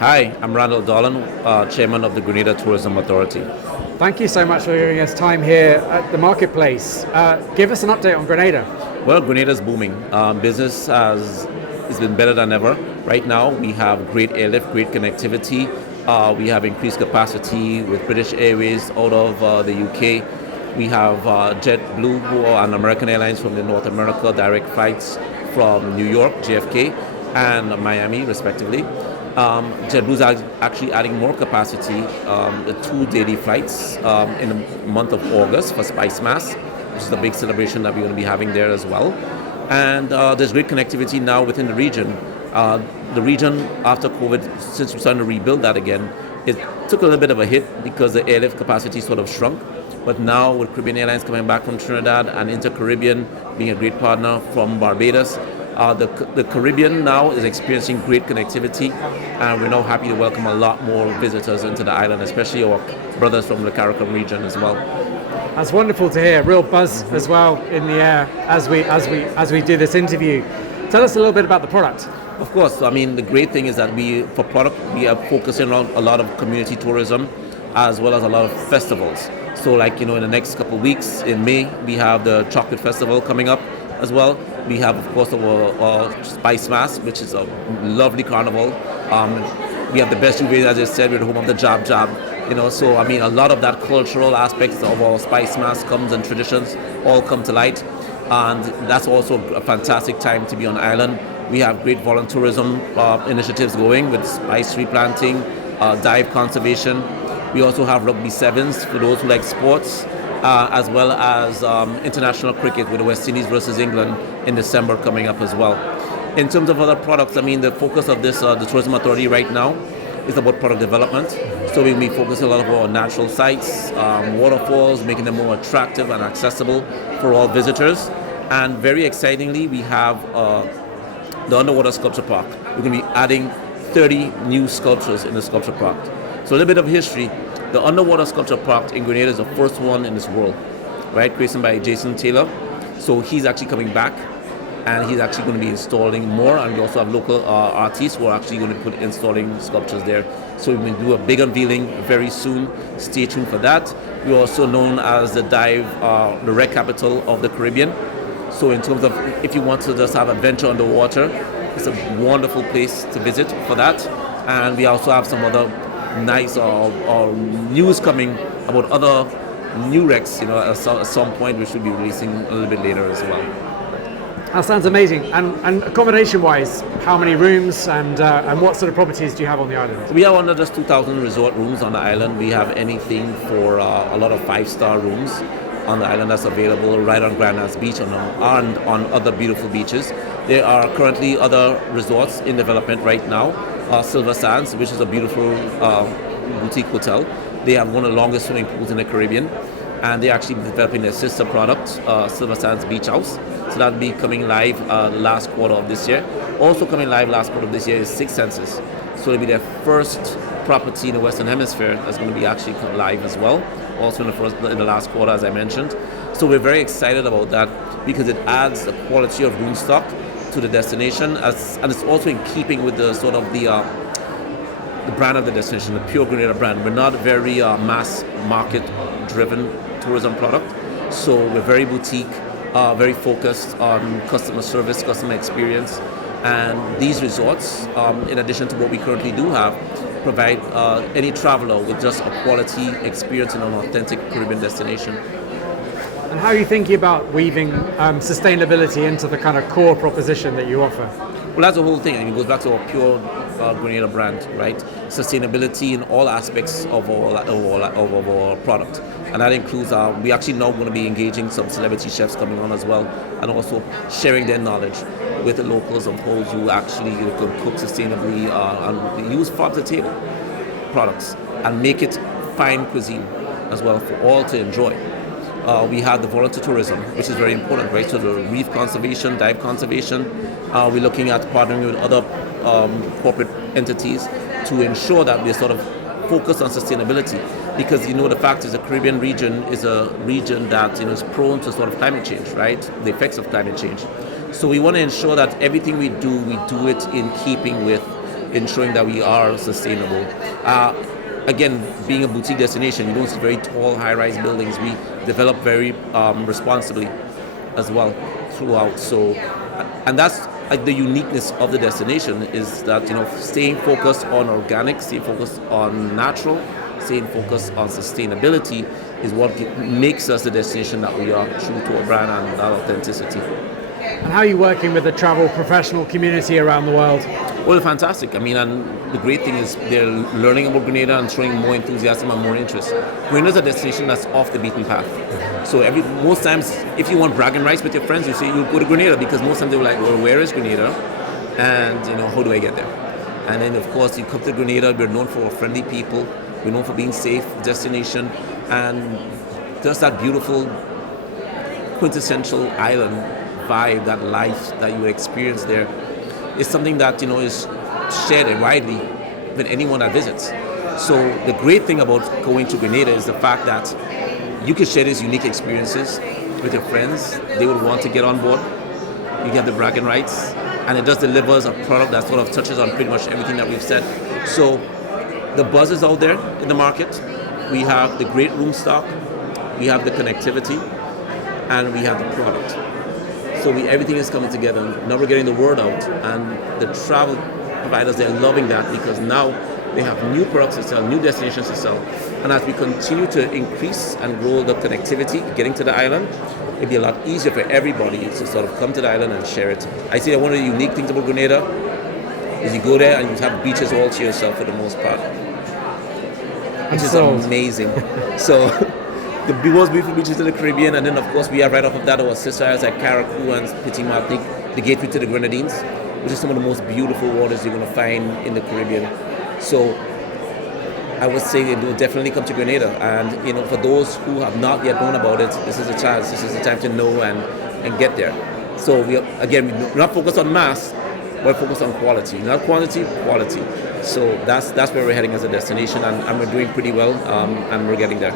Hi, I'm Randall Dolland, Chairman of the Grenada Tourism Authority. Thank you so much for giving us time here at the marketplace. Give us an update on Grenada. Well, Grenada's booming. Business has been better than ever. Right now, we have great airlift, great connectivity. We have increased capacity with British Airways out of the UK. We have JetBlue and American Airlines from the North America direct flights from New York, JFK, and Miami, respectively. JetBlue is actually adding more capacity, the 2 daily flights in the month of August for Spice Mass, which is a big celebration that we're going to be having there as well. And there's great connectivity now within the region. The region, after COVID, since we're starting to rebuild that again, it took a little bit of a hit because the airlift capacity sort of shrunk. But now with Caribbean Airlines coming back from Trinidad and Inter-Caribbean being a great partner from Barbados, the Caribbean now is experiencing great connectivity, and we're now happy to welcome a lot more visitors into the island, especially our brothers from the CARICOM region as well. That's wonderful to hear. Real buzz as well in the air as we do this interview. Tell us a little bit about the product. Of course, I mean the great thing is that we are focusing on a lot of community tourism as well as a lot of festivals. So like, in the next couple of weeks in May, we have the Chocolate Festival coming up as well. We have, of course, our Spice Mass, which is a lovely carnival. We have the best juve, as I said, we're the home of the Jab Jab. So I mean, a lot of that cultural aspects of our Spice Mass comes and traditions all come to light. And that's also a fantastic time to be on island. We have great volunteerism initiatives going with spice tree planting, dive conservation. We also have rugby sevens for those who like sports, as well as international cricket with the West Indies versus England in December coming up as well. In terms of other products, I mean, the focus of this, the Tourism Authority right now, is about product development. So we'll be focusing a lot on natural sites, waterfalls, making them more attractive and accessible for all visitors. And very excitingly, we have the Underwater Sculpture Park. We're going to be adding 30 new sculptures in the sculpture park. So a little bit of history. The Underwater Sculpture Park in Grenada is the first one in this world, right? Created by Jason Taylor. So he's actually coming back, and he's actually going to be installing more. And we also have local artists who are actually going to be installing sculptures there. So we're going to do a big unveiling very soon. Stay tuned for that. We're also known as the the rec capital of the Caribbean. So in terms of if you want to just have adventure underwater, it's a wonderful place to visit for that. And we also have some other nice or news coming about other new wrecks, at some point, which we'll be releasing a little bit later as well. That sounds amazing. And accommodation-wise, how many rooms and what sort of properties do you have on the island? We have under just 2,000 resort rooms on the island. We have anything for a lot of 5-star rooms on the island that's available right on Grenada's beach and on other beautiful beaches. There are currently other resorts in development right now. Silver Sands, which is a beautiful boutique hotel. They have one of the longest swimming pools in the Caribbean, and they're actually developing their sister product, Silver Sands Beach House. So that'll be coming live the last quarter of this year. Also coming live last quarter of this year is Six Senses. So it'll be their first property in the Western Hemisphere that's going to be actually come live as well. Also in the last quarter, as I mentioned. So we're very excited about that because it adds the quality of room stock to the destination, and it's also in keeping with the sort of the brand of the destination, the pure Grenada brand. We're not very mass market driven tourism product, so we're very boutique, very focused on customer service, customer experience, and these resorts, in addition to what we currently do have, provide any traveler with just a quality experience in an authentic Caribbean destination. And how are you thinking about weaving sustainability into the kind of core proposition that you offer? Well, that's the whole thing, and it goes back to our pure Grenada brand, right? Sustainability in all aspects of our product. And that includes, we actually now going to be engaging some celebrity chefs coming on as well, and also sharing their knowledge with the locals of how you actually can cook sustainably and use farm-to-table products and make it fine cuisine as well for all to enjoy. We have the volunteer tourism, which is very important, right? So the reef conservation, dive conservation. We're looking at partnering with other corporate entities to ensure that we're sort of focused on sustainability. Because the fact is the Caribbean region is a region that is prone to sort of climate change, right? The effects of climate change. So we want to ensure that everything we do it in keeping with ensuring that we are sustainable. Again, being a boutique destination, we don't see very tall, high-rise buildings. We develop very responsibly as well throughout. So, and that's like the uniqueness of the destination is that staying focused on organic, staying focused on natural, staying focused on sustainability is what makes us the destination that we are, true to our brand and that authenticity. And how are you working with the travel professional community around the world? Well, fantastic. I mean, and the great thing is they're learning about Grenada and showing more enthusiasm and more interest. Grenada is a destination that's off the beaten path. So most times, if you want bragging rights with your friends, you say you go to Grenada, because most times they're like, well, where is Grenada? And how do I get there? And then of course you come to Grenada. We're known for friendly people. We're known for being safe destination, and just that beautiful quintessential island vibe, that life that you would experience there, is something that is shared widely with anyone that visits. So the great thing about going to Grenada is the fact that you can share these unique experiences with your friends. They would want to get on board. You get the bragging rights, and it just delivers a product that sort of touches on pretty much everything that we've said. So the buzz is out there in the market. We have the great room stock, we have the connectivity, and we have the product. So everything is coming together. Now we're getting the word out, and the travel providers, they're loving that, because now they have new products to sell, new destinations to sell. And as we continue to increase and grow the connectivity, getting to the island, it'll be a lot easier for everybody to sort of come to the island and share it. I say that one of the unique things about Grenada is you go there and you have beaches all to yourself for the most part, which is amazing. So the most beautiful beaches in the Caribbean, and then of course we have right off of that our sister islands like Carriacou and Petit Martinique, the gateway to the Grenadines, which is some of the most beautiful waters you're going to find in the Caribbean. So I would say they will definitely come to Grenada, and for those who have not yet known about it, this is a chance. This is the time to know and get there. So we're not focused on mass, but focused on quality, not quantity, quality. So that's where we're heading as a destination, and we're doing pretty well, and we're getting there.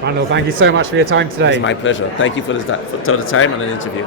Randall, thank you so much for your time today. It's my pleasure. Thank you for the time and an interview.